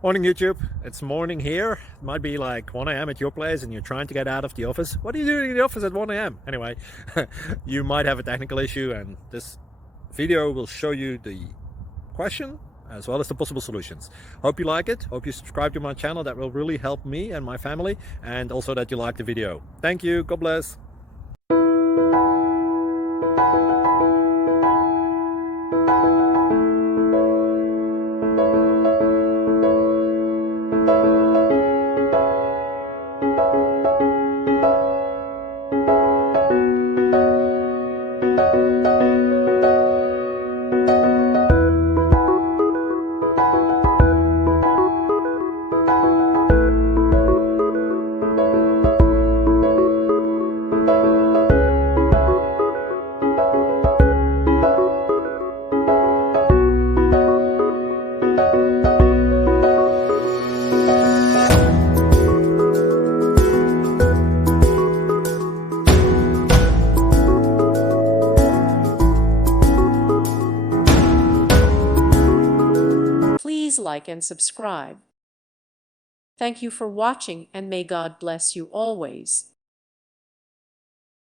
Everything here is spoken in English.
Morning YouTube, it's morning here. It might be like 1 a.m. at your place and you're trying to get out of the office. What are you doing in the office at 1 a.m.? Anyway, you might have a technical issue and this video will show you the question as well as the possible solutions. Hope you like it, hope you subscribe to my channel. That will really help me and my family, and also that you like the video. Thank you, God bless. Please like and subscribe. Thank you for watching, and may God bless you always.